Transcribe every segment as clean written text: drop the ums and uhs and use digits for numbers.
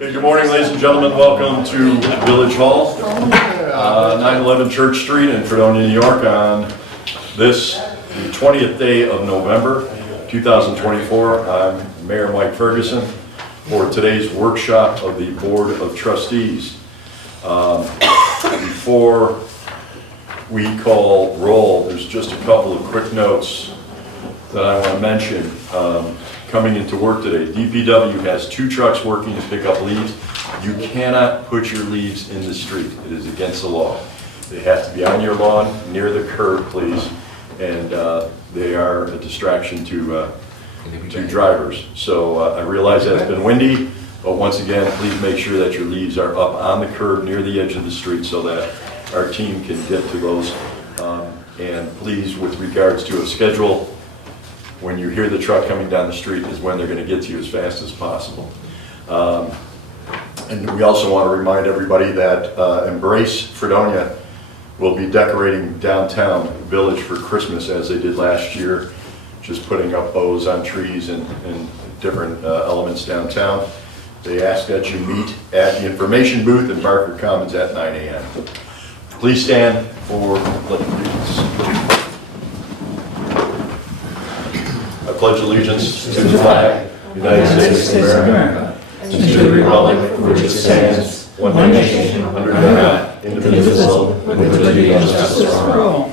Okay, good morning, ladies and gentlemen. Welcome to Village Hall, 911 Church Street in Fredonia, New York, on this, the 20th day of November, 2024. I'm Mayor Mike Ferguson for today's workshop of the Board of Trustees. Before we call roll, there's just a couple of quick notes that I want to mention. Coming into work today, DPW has 2 trucks working to pick up leaves. You cannot put your leaves in the street. It is against the law. They have to be on your lawn, near the curb, please, and they are a distraction to drivers. So I realize that it's been windy, but once again, please make sure that your leaves are up on the curb near the edge of the street so that our team can get to those. And please, with regards to a schedule, when you hear the truck coming down the street is when they're going to get to you as fast as possible. And we also want to remind everybody that Embrace Fredonia will be decorating downtown Village for Christmas as they did last year, just putting up bows on trees and different elements downtown. They ask that you meet at the information booth in Barker Commons at 9 a.m. Please stand for the pledge of allegiance. I pledge allegiance to the flag of the United States of America and to the republic for which it stands, one nation, under God, indivisible, with liberty and justice for all.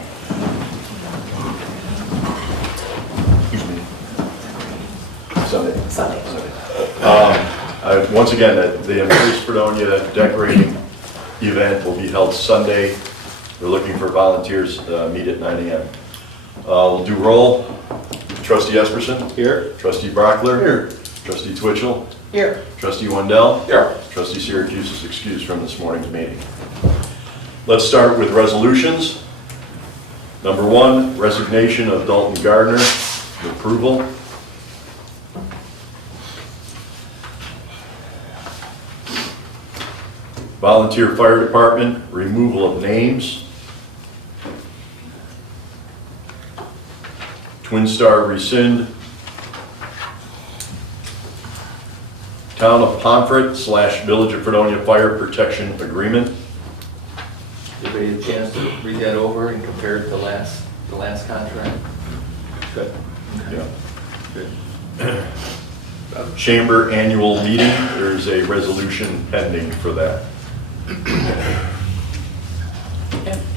Sunday. Once again, the Embrace Fredonia decorating event will be held Sunday. We're looking for volunteers to meet at 9 a.m. We'll do roll. Trustee Esperson? Here. Trustee Brockler? Here. Trustee Twitchell? Here. Trustee Wendell? Here. Trustee Syracuse is excused from this morning's meeting. Let's start with resolutions. Number 1, resignation of Dalton Gardner. Approval. Volunteer Fire Department, removal of names. Twin Star rescind. Town of Pomfret / Village of Fredonia Fire Protection Agreement. Everybody had a chance to read that over and compare it to the last contract? Good. Yeah. Good. Chamber annual meeting, there's a resolution pending for that.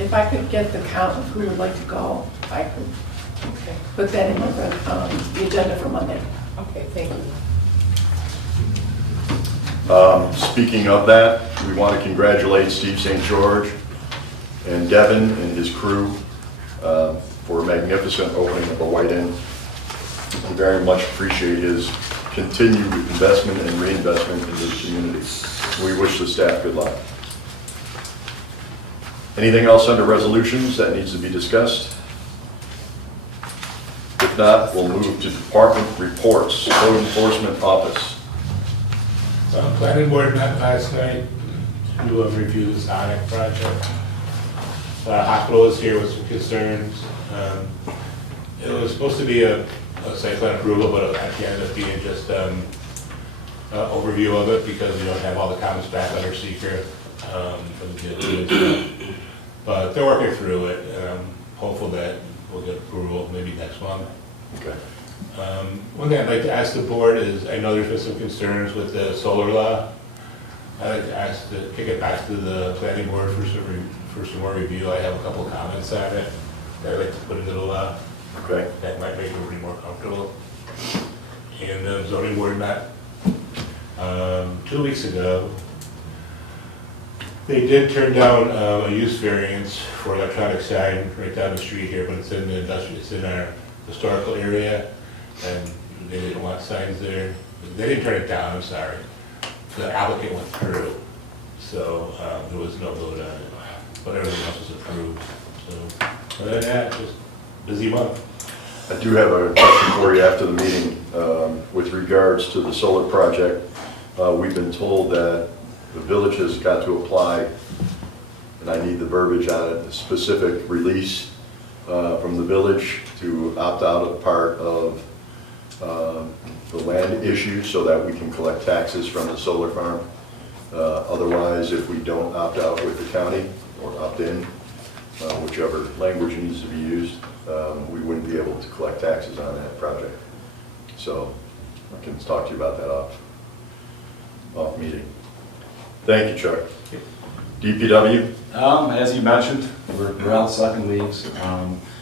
If I could get the count of who would like to go, I could put that in the agenda for Monday. Okay, thank you. Speaking of that, we want to congratulate Steve St. George and Devin and his crew for a magnificent opening of a White Inn. We very much appreciate his continued investment and reinvestment in this community. We wish the staff good luck. Anything else under resolutions that needs to be discussed? If not, we'll move to department reports. Code Enforcement Office. Planning board met last night to review the Sonic project. The hospital is here with some concerns. It was supposed to be a site plan approval, but it actually ended up being just an overview of it because we don't have all the comments back under secret from the DOT. But they're working through it, and I'm hopeful that we'll get approval maybe next month. Okay. One thing I'd like to ask the board is, I know there's been some concerns with the solar law. I'd like to ask to kick it back to the planning board for some more review. I have a couple of comments on it that I'd like to put into the law. Okay. That might make everybody more comfortable. And the zoning board met 2 weeks ago. They did turn down a use variance for electronic sign right down the street here, but it's in the industrial, it's in our historical area, and they didn't want signs there. They didn't turn it down, I'm sorry. The applicant went through, so there was no vote on it, but everything else was approved. So other than that, just busy month. I do have a question for you after the meeting with regards to the solar project. We've been told that the village has got to apply, and I need the verbiage on it, a specific release from the village to opt out of part of the land issue so that we can collect taxes from the solar farm. Otherwise, if we don't opt out with the county or opt in, whichever language needs to be used, we wouldn't be able to collect taxes on that project. So I can talk to you about that off meeting. Thank you, Chuck. DPW? As you mentioned, we're out sucking leaves.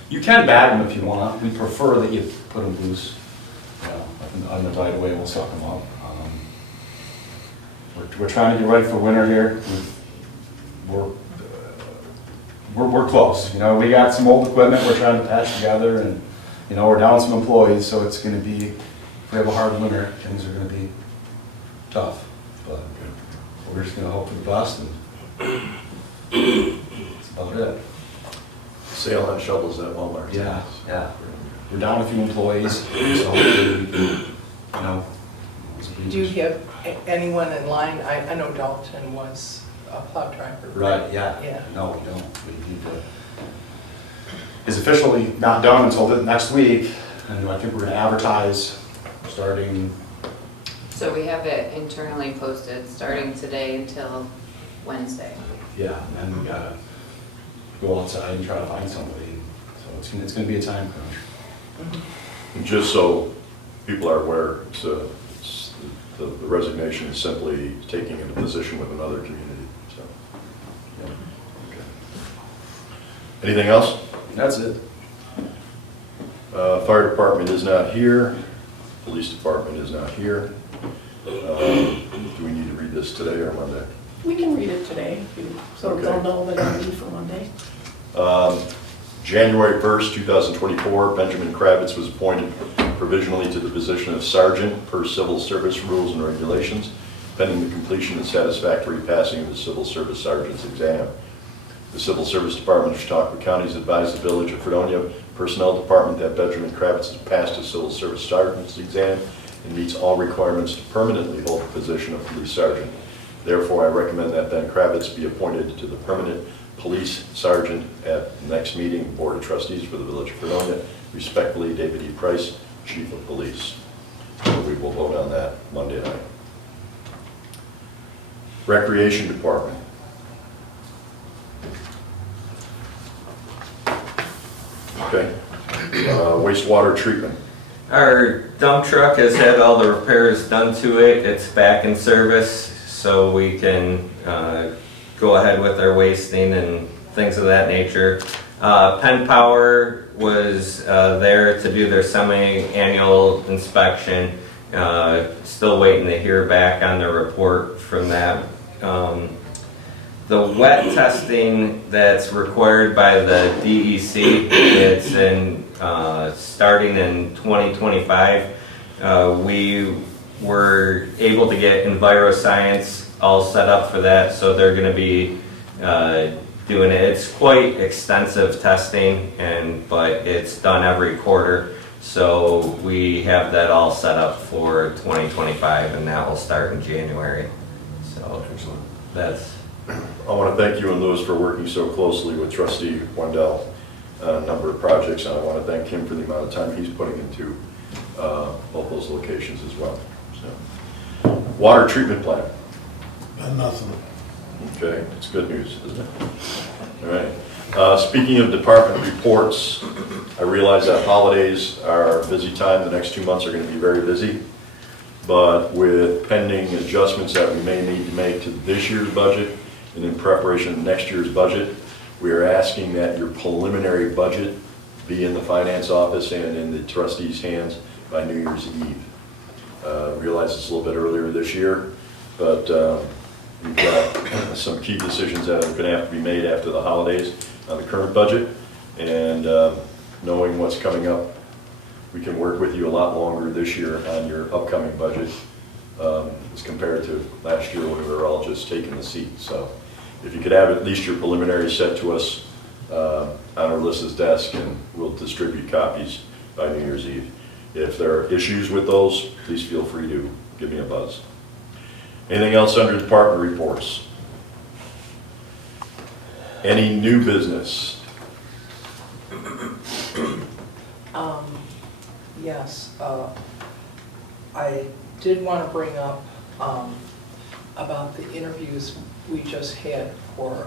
You can bag them if you want. We prefer that you put them loose. On the tide away, we'll suck them up. We're trying to get ready for winter here. We're close. You know, we got some old equipment we're trying to patch together, and you know, we're down some employees, so it's going to be, if we have a hard winter, things are going to be tough. But we're just going to hope for the best, and that's about it. Sale on shovels at Walmart. Yeah. We're down a few employees, so hopefully we can, you know. Do you have anyone in line? I know Dalton was a plow driver. Right, yeah. Yeah. No, we don't. We need to. It's officially not done until next week, and I think we're gonna advertise starting. So we have it internally posted, starting today until Wednesday. Yeah, and then we gotta go outside and try to find somebody. So it's gonna be a time crunch. And just so people are aware, the resignation is simply taking a position with another community, so. Yeah. Okay. Anything else? That's it. Fire department is not here. Police department is not here. Do we need to read this today or Monday? We can read it today, so Okay. they'll know that I'm for Monday. January 1st, 2024, Benjamin Kravitz was appointed provisionally to the position of sergeant per civil service rules and regulations, pending the completion and satisfactory passing of the civil service sergeant's exam. The Civil Service Department of Chautauqua County has advised the Village of Fredonia Personnel Department that Benjamin Kravitz has passed his civil service sergeant's exam and meets all requirements to permanently hold the position of police sergeant. Therefore, I recommend that Ben Kravitz be appointed to the permanent police sergeant at the next meeting, Board of Trustees for the Village of Fredonia. Respectfully, David E. Price, Chief of Police. So we will vote on that Monday night. Recreation Department. Okay. Wastewater treatment. Our dump truck has had all the repairs done to it. It's back in service, so we can go ahead with our wasting and things of that nature. Penn Power was there to do their semi-annual inspection. Still waiting to hear back on the report from that. The wet testing that's required by the DEC, it's in starting in 2025. We were able to get EnviroScience all set up for that, so they're going to be doing it. It's quite extensive testing, but it's done every quarter. So we have that all set up for 2025, and that will start in January. So that's. I want to thank you and Louis for working so closely with Trustee Wendell on a number of projects, and I want to thank him for the amount of time he's putting into both those locations as well. So, water treatment plant. Nothing. Okay, it's good news, isn't it? All right. Speaking of department reports, I realize that holidays are a busy time. The next 2 months are going to be very busy. But with pending adjustments that we may need to make to this year's budget and in preparation of next year's budget, we are asking that your preliminary budget be in the finance office and in the trustees' hands by New Year's Eve. Realize it's a little bit earlier this year, but we've got some key decisions that are going to have to be made after the holidays on the current budget, and knowing what's coming up, we can work with you a lot longer this year on your upcoming budget as compared to last year when we were all just taking the seat. So if you could have at least your preliminary set to us on Alyssa's desk, and we'll distribute copies by New Year's Eve. If there are issues with those, please feel free to give me a buzz. Anything else under department reports? Any new business? Yes, I did want to bring up about the interviews we just had for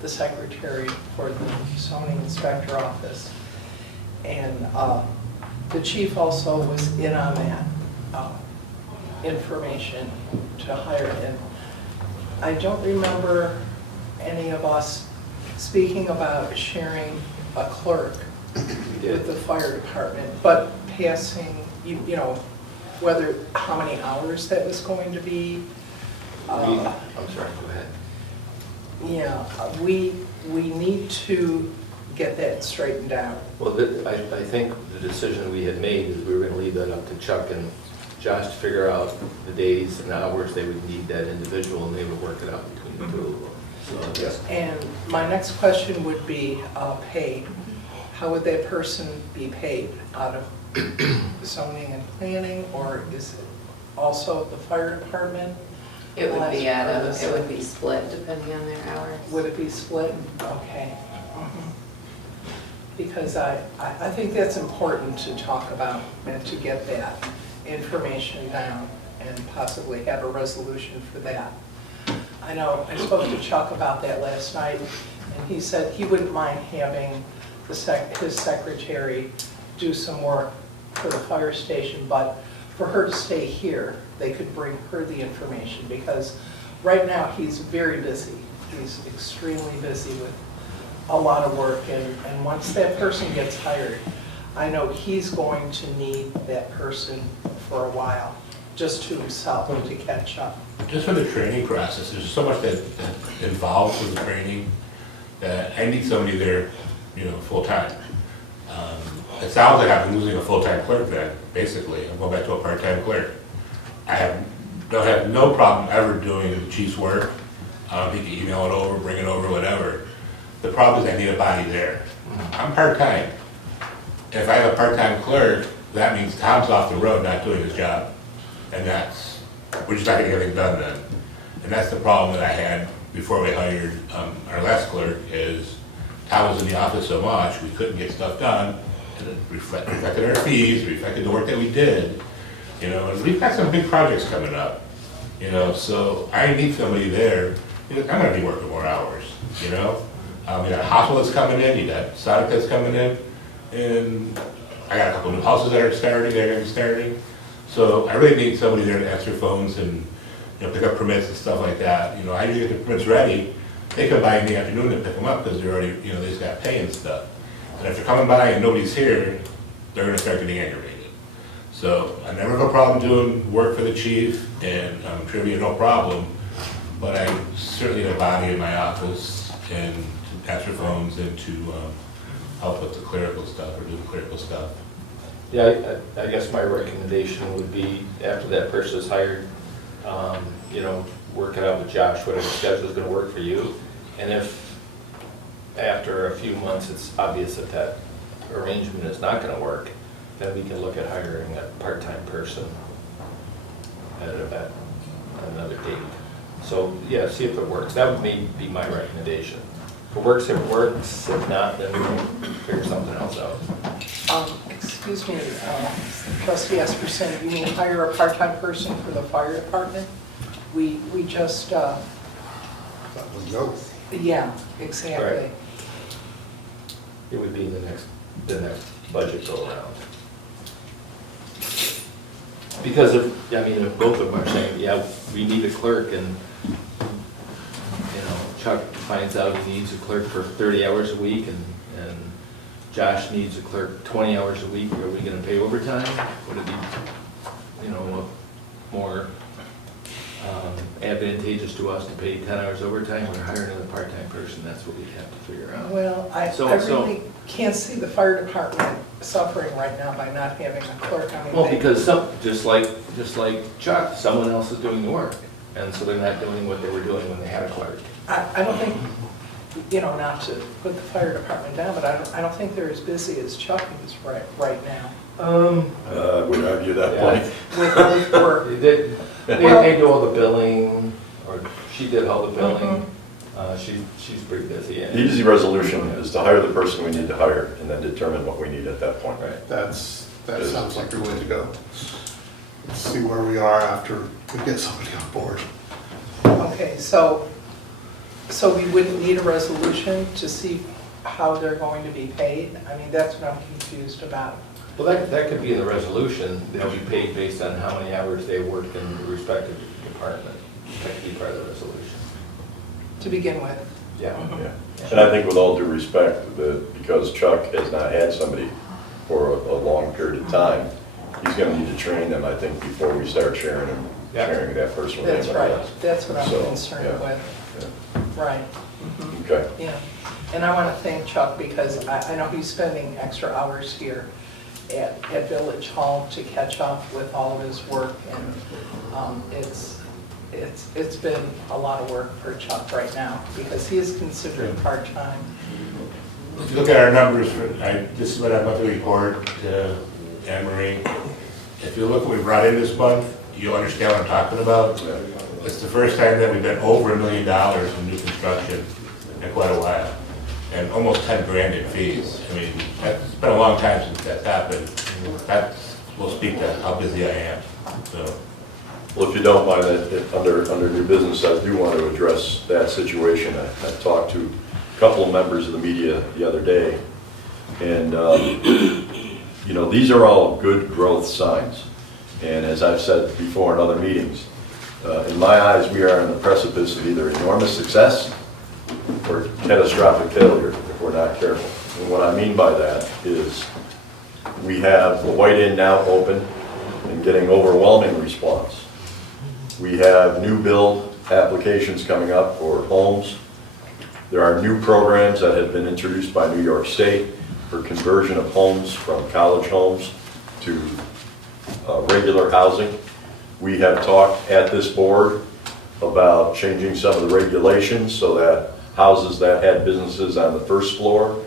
the secretary for the zoning inspector office. And the chief also was in on that information to hire. And I don't remember any of us speaking about sharing a clerk with the fire department, but passing, you know, whether, how many hours that was going to be. I'm sorry, go ahead. Yeah, we need to get that straightened out. Well, I think the decision we had made is we were gonna leave that up to Chuck and Josh to figure out the days and hours they would need that individual, and they would work it out between the two of them. So, yes. And my next question would be pay. How would that person be paid? Out of zoning and planning, or is it also the fire department? It would be it would be split depending on their hours. Would it be split? Okay. Because I think that's important to talk about and to get that information down and possibly have a resolution for that. I know I spoke to Chuck about that last night, and he said he wouldn't mind having his secretary do some work for the fire station, but for her to stay here, they could bring her the information, because right now he's very busy. He's extremely busy with a lot of work, and once that person gets hired, I know he's going to need that person for a while, just to himself and to catch up. Just for the training process, there's so much that involves with the training that I need somebody there, you know, full-time. It sounds like I'm losing a full-time clerk then, basically. I'm going back to a part-time clerk. Don't have no problem ever doing the chief's work. He can email it over, bring it over, whatever. The problem is I need a body there. I'm part-time. If I have a part-time clerk, that means Tom's off the road not doing his job. And we're just not gonna get anything done then. And that's the problem that I had before we hired our last clerk, is Tom was in the office so much, we couldn't get stuff done. And it reflected our fees, reflected the work that we did, you know, and we've got some big projects coming up, you know, so I need somebody there. You know, I'm gonna be working more hours, you know? You got a hospital that's coming in, you got Sonic that's coming in, and I got a couple new houses that are starting, they're gonna be starting. So I really need somebody there to answer phones and, you know, pick up permits and stuff like that. You know, I usually get the permits ready, they come by in the afternoon and pick them up because they're already, you know, they just got pay and stuff. And if they're coming by and nobody's here, they're gonna start getting aggravated. So I never have a problem doing work for the chief, and trivia, no problem, but I certainly need a body in my office and to answer phones and to help with the clerical stuff or do the clerical stuff. Yeah, I guess my recommendation would be, after that person is hired, you know, work it out with Josh, whatever schedule is gonna work for you. And if after a few months, it's obvious that that arrangement is not gonna work, then we can look at hiring a part-time person at another date. So, yeah, see if it works. That would be my recommendation. If it works, it works. If not, then we can figure something else out. Excuse me, Trustee Esperson, you mean hire a part-time person for the fire department? We just, That was no. yeah, exactly. Right. It would be the next budget go around. Because if both of them are saying, yeah, we need a clerk, and, you know, Chuck finds out he needs a clerk for 30 hours a week, and Josh needs a clerk 20 hours a week, are we gonna pay overtime? Would it be, you know, more advantageous to us to pay 10 hours overtime? We're hiring another part-time person, that's what we'd have to figure out. Well, I really can't see the fire department suffering right now by not having a clerk. I mean, Well, because just like Chuck, someone else is doing the work, and so they're not doing what they were doing when they had a clerk. I don't think, you know, not to put the fire department down, but I don't think they're as busy as Chuck is right now. I would argue that Yeah. point. With all the work. They do all the billing, or she did all the billing. She's pretty busy. The easy resolution is to hire the person we need to hire and then determine what we need at that point. Right. That sounds like the way to go. see where we are after we get somebody on board. Okay, so we wouldn't need a resolution to see how they're going to be paid? I mean, that's what I'm confused about. Well, that could be in the resolution, they'll be paid based on how many hours they worked in the respective department. That could be part of the resolution. To begin with. Yeah. Yeah. And I think with all due respect, that because Chuck has not had somebody for a long period of time, he's gonna need to train them, I think, before we start sharing them, Yeah. sharing that person with That's anybody right, else. that's what So, I'm concerned yeah. with. Right. Mhm. Okay. Yeah, and I want to thank Chuck because I know he's spending extra hours here at Village Hall to catch up with all of his work, and it's been a lot of work for Chuck right now because he is considered part-time. If you look at our numbers, this is what I'm about to report to Anne Marie. If you look what we brought in this month, you'll understand what I'm talking about. It's the first time that we've been over $1 million in new construction in quite a while, and almost 10 grand in fees. I mean, it's been a long time since that's happened. That will speak to how busy I am, so. Well, if you don't mind, under new business, I do want to address that situation. I talked to a couple of members of the media the other day, and, you know, these are all good growth signs. And as I've said before in other meetings, in my eyes, we are on the precipice of either enormous success or catastrophic failure if we're not careful. And what I mean by that is we have the White Inn now open and getting overwhelming response. We have new build applications coming up for homes. There are new programs that have been introduced by New York State for conversion of homes from college homes to regular housing. We have talked at this board about changing some of the regulations so that houses that had businesses on the first floor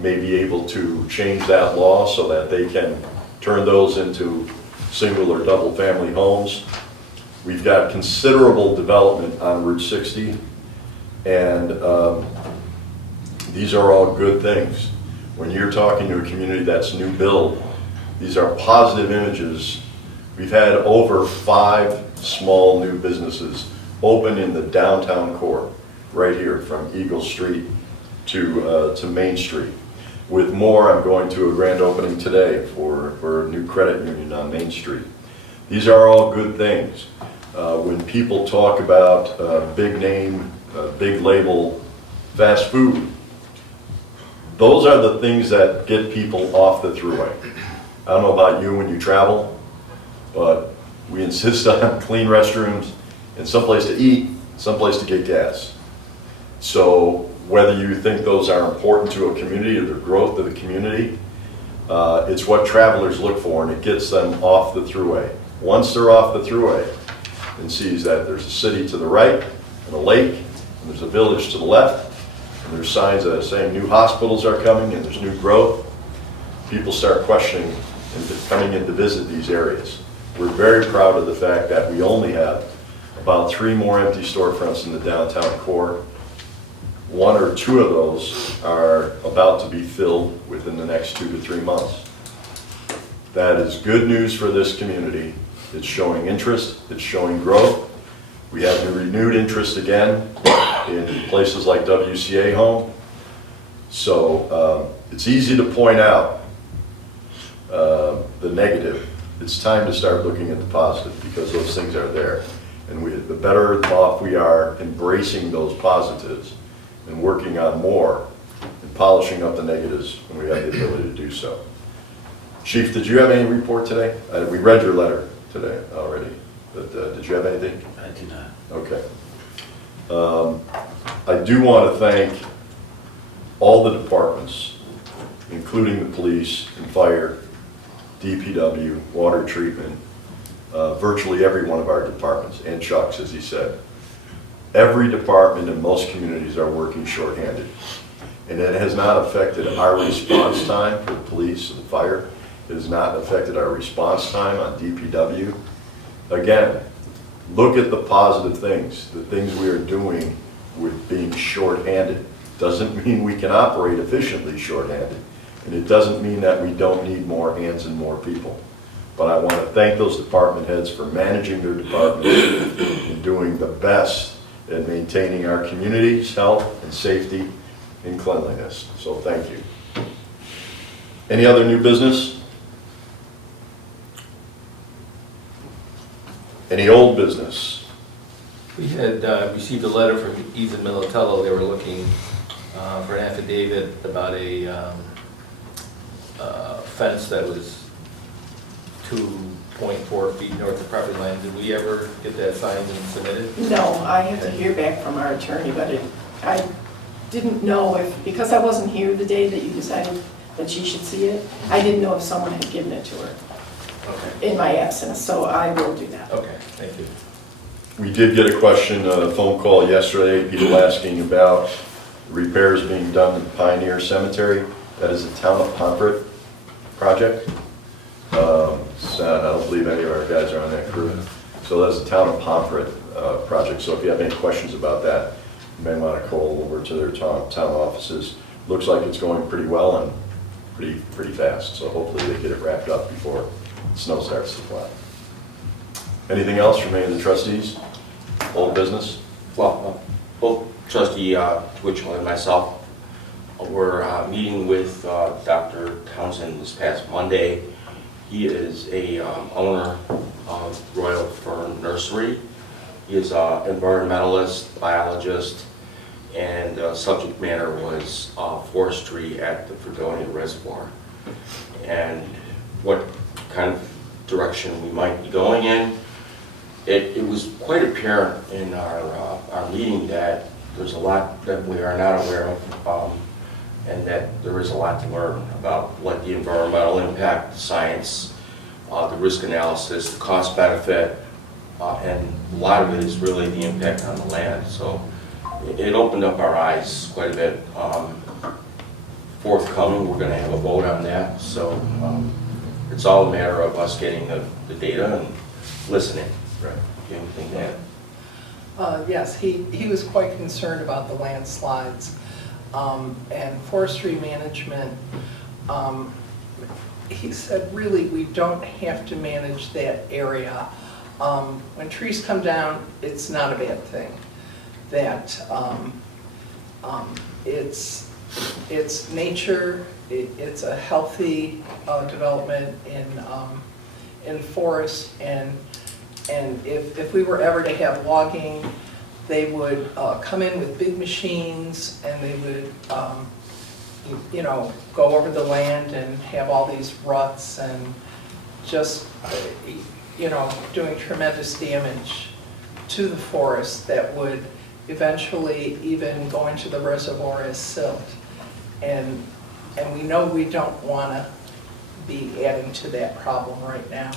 may be able to change that law so that they can turn those into single or double family homes. We've got considerable development on Route 60, and these are all good things. When you're talking to a community that's new build, these are positive images. We've had over 5 small new businesses open in the downtown core, right here from Eagle Street to Main Street. With more, I'm going to a grand opening today for a new credit union on Main Street. These are all good things. When people talk about big name, big label fast food, those are the things that get people off the thruway. I don't know about you when you travel, but we insist on clean restrooms and someplace to eat, someplace to get gas. So whether you think those are important to a community or the growth of the community, it's what travelers look for, and it gets them off the thruway. Once they're off the thruway and sees that there's a city to the right and a lake, and there's a village to the left, and there's signs that are saying new hospitals are coming and there's new growth, people start questioning and coming in to visit these areas. We're very proud of the fact that we only have about 3 more empty storefronts in the downtown core. 1 or 2 of those are about to be filled within the next 2 to 3 months. That is good news for this community. It's showing interest, it's showing growth. We have the renewed interest again in places like WCA Home. So it's easy to point out the negative. It's time to start looking at the positive because those things are there. And the better off we are embracing those positives and working on more and polishing up the negatives when we have the ability to do so. Chief, did you have any report today? We read your letter today already, but did you have anything? I do not. Okay. I do want to thank all the departments, including the police and fire, DPW, water treatment, virtually every one of our departments, and Chuck's, as he said. Every department in most communities are working shorthanded. And it has not affected our response time for the police and the fire. It has not affected our response time on DPW. Again, look at the positive things, the things we are doing with being shorthanded. Doesn't mean we can operate efficiently shorthanded. And it doesn't mean that we don't need more hands and more people. but I want to thank those department heads for managing their departments and doing the best in maintaining our community's health and safety and cleanliness. So thank you. Any other new business? Any old business? We had received a letter from Ethan Militello. They were looking for an affidavit about a fence that was 2.4 feet north of property line. Did we ever get that signed and submitted? No, I have to hear back from our attorney, but I didn't know if, because I wasn't here the day that you decided that she should see it, I didn't know if someone had given it to her Okay. in my absence, so I will do that. Okay, thank you. We did get a question, a phone call yesterday, people asking about repairs being done at Pioneer Cemetery. That is a town of Pomfret project. So I don't believe any of our guys are on that crew. So that's the town of Pomfret project. So if you have any questions about that, you may want to call over to their town offices. Looks like it's going pretty well and pretty fast. So hopefully they get it wrapped up before snow starts to fly. Anything else from any of the trustees? Old business? Well, both trustee Twitchell and myself were meeting with Dr. Townsend this past Monday. He is a owner of Royal Fern Nursery. He is an environmentalist, biologist, and subject matter was forestry at the Fredonia Reservoir. And what kind of direction we might be going in. It was quite apparent in our meeting that there's a lot that we are not aware of, and that there is a lot to learn about what the environmental impact, the science, the risk analysis, the cost benefit, and a lot of it is really the impact on the land. So it opened up our eyes quite a bit. Forthcoming, we're going to have a vote on that. So it's all a matter of us getting the data and listening. Right. Anything that Yes, he was quite concerned about the landslides. And forestry management, he said, really, we don't have to manage that area. When trees come down, it's not a bad thing. That it's nature, it's a healthy development in forests, and if we were ever to have logging, they would come in with big machines and they would, go over the land and have all these ruts and just, doing tremendous damage to the forest that would eventually even go into the reservoir as silt. And we know we don't want to be adding to that problem right now.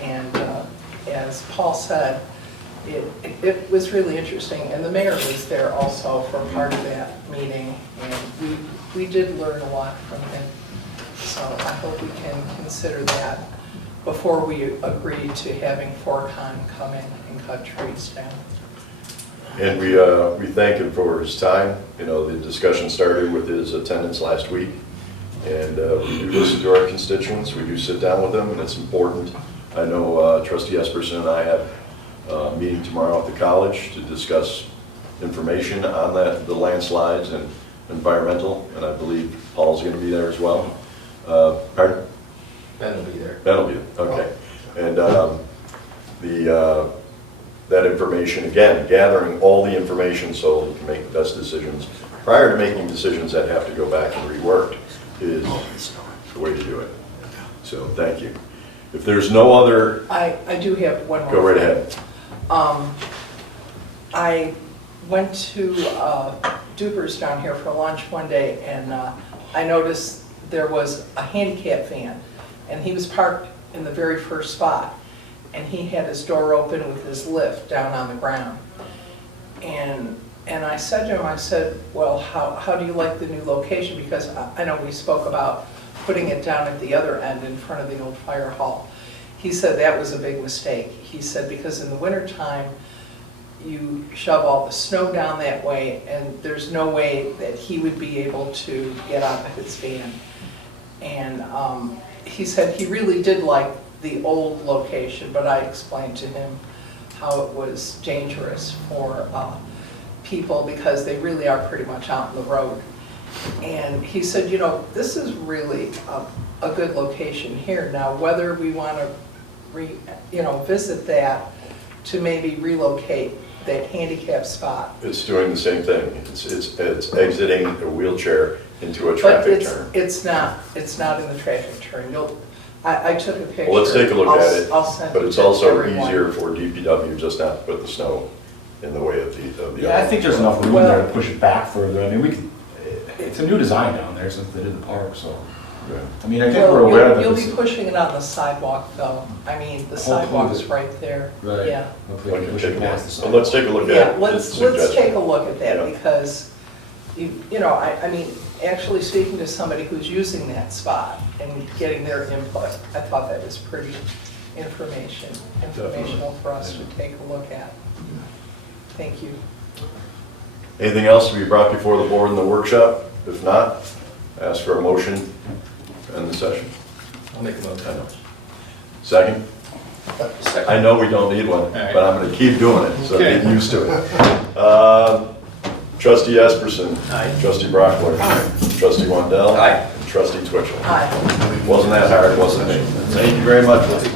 And as Paul said, it was really interesting, and the mayor was there also for part of that meeting, and we did learn a lot from him. So I hope we can consider that before we agree to having Forcon come in and cut trees down. And we thank him for his time. The discussion started with his attendance last week, and we do listen to our constituents. We do sit down with them, and it's important. I know Trustee Esperson and I have a meeting tomorrow at the college to discuss information on the landslides and environmental, and I believe Paul's going to be there as well. Pardon? Ben will be there. Ben will be there, okay. And that information, again, gathering all the information so we can make the best decisions. Prior to making decisions that have to go back and reworked is the way to do it. So thank you. If there's no other, I do have one more. go right ahead. I went to Duper's down here for lunch one day, and I noticed there was a handicap van, and he was parked in the very first spot, and he had his door open with his lift down on the ground. And I said to him, I said, well, how do you like the new location? Because I know we spoke about putting it down at the other end in front of the old fire hall. He said that was a big mistake. He said because in the wintertime, you shove all the snow down that way, and there's no way that he would be able to get out of his van. And he said he really did like the old location, but I explained to him how it was dangerous for people because they really are pretty much out in the road. And he said, you know, this is really a good location here. Now, whether we want to visit that to maybe relocate that handicap spot. It's doing the same thing. It's exiting a wheelchair into a But traffic turn. it's not in the traffic turn. I took a picture. Well, let's take a look at it, I'll send but it it's to also everyone. easier for DPW just not to put the snow in the way of the. Yeah, I think there's enough room there to push it back further. I mean, we could, it's a new design down there since they did the park, so. Yeah. I mean, I think we're aware Well, of you'll it. be pushing it on the sidewalk though. I mean, the sidewalk is right there. Right. Yeah. Hopefully we can push it past the So sidewalk. let's take a look Yeah, at let's this take a suggestion. look at that Yeah. because, I mean, actually speaking to somebody who's using that spot and getting their input, I thought that was pretty informational for us to take a look at. Thank you. Anything else to be brought before the board in the workshop? If not, ask for a motion to end the session. I'll make a motion. Second? I know we don't need one, right. but I'm gonna keep doing it, so Okay. get used to it. Trustee Esperson. Aye. Trustee Brockler. Trustee Wendell. Aye. Trustee Twitchell. Hi. Wasn't that hard, wasn't it? Thank you very much, Lizzie.